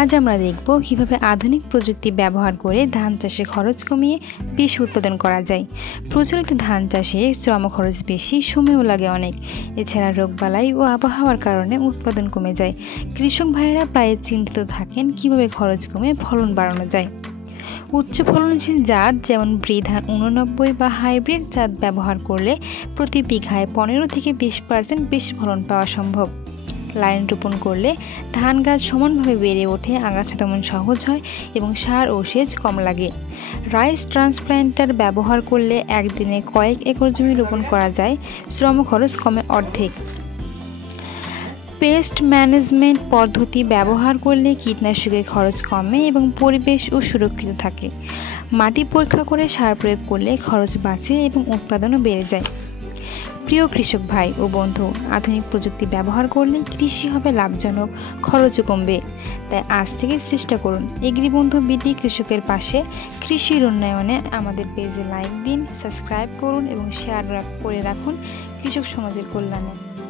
আজ আমরা দেখব কিভাবে আধুনিক প্রযুক্তি ব্যবহার করে ধান চাষে খরচ কমিয়ে বেশি উৎপাদন করা যায়। প্রচলিত ধান চাষে শ্রম খরচ বেশি, সময়ও লাগে অনেক। এছাড়া রোগবালাই ও আবহাওয়ার কারণে উৎপাদন কমে যায়। কৃষক ভাইয়েরা প্রায় চিন্তিত থাকেন কিভাবে খরচ কমে ফলন বাড়ানো যায়। উচ্চ ফলনশীল জাত যেমন বৃধান 89 বা হাইব্রিড জাত ব্যবহার করলে প্রতি বিঘায় 15 থেকে 20% বেশি ফলন পাওয়া সম্ভব। লাইন রোপণ করলে ধান গাছ সমানভাবে বেড়ে ওঠে, আগাছা দমন সহজ হয় এবং সার ও সেচ কম লাগে। রাইস ট্রান্সপ্ল্যান্টার ব্যবহার করলে একদিনে কয়েক একর জমি রোপণ করা যায়, শ্রম খরচ কমে অর্ধেক। পেস্ট ম্যানেজমেন্ট পদ্ধতি ব্যবহার করলে কীটনাশকের খরচ কমে এবং পরিবেশ ও সুরক্ষিত থাকে। মাটি পরীক্ষা করে সার প্রয়োগ করলে খরচ বাঁচে এবং উৎপাদনও বেড়ে যায়। প্রিয় কৃষক ভাই ও বন্ধু, আধুনিক প্রযুক্তি ব্যবহার করলে কৃষি হবে লাভজনক, খরচও কমবে। তাই আজ থেকে চেষ্টা করুন এগ্রিবন্ধু বিডি কৃষকের পাশে। কৃষির উন্নয়নে আমাদের পেজে লাইক দিন, সাবস্ক্রাইব করুন এবং শেয়ার করে রাখুন কৃষক সমাজের কল্যাণে।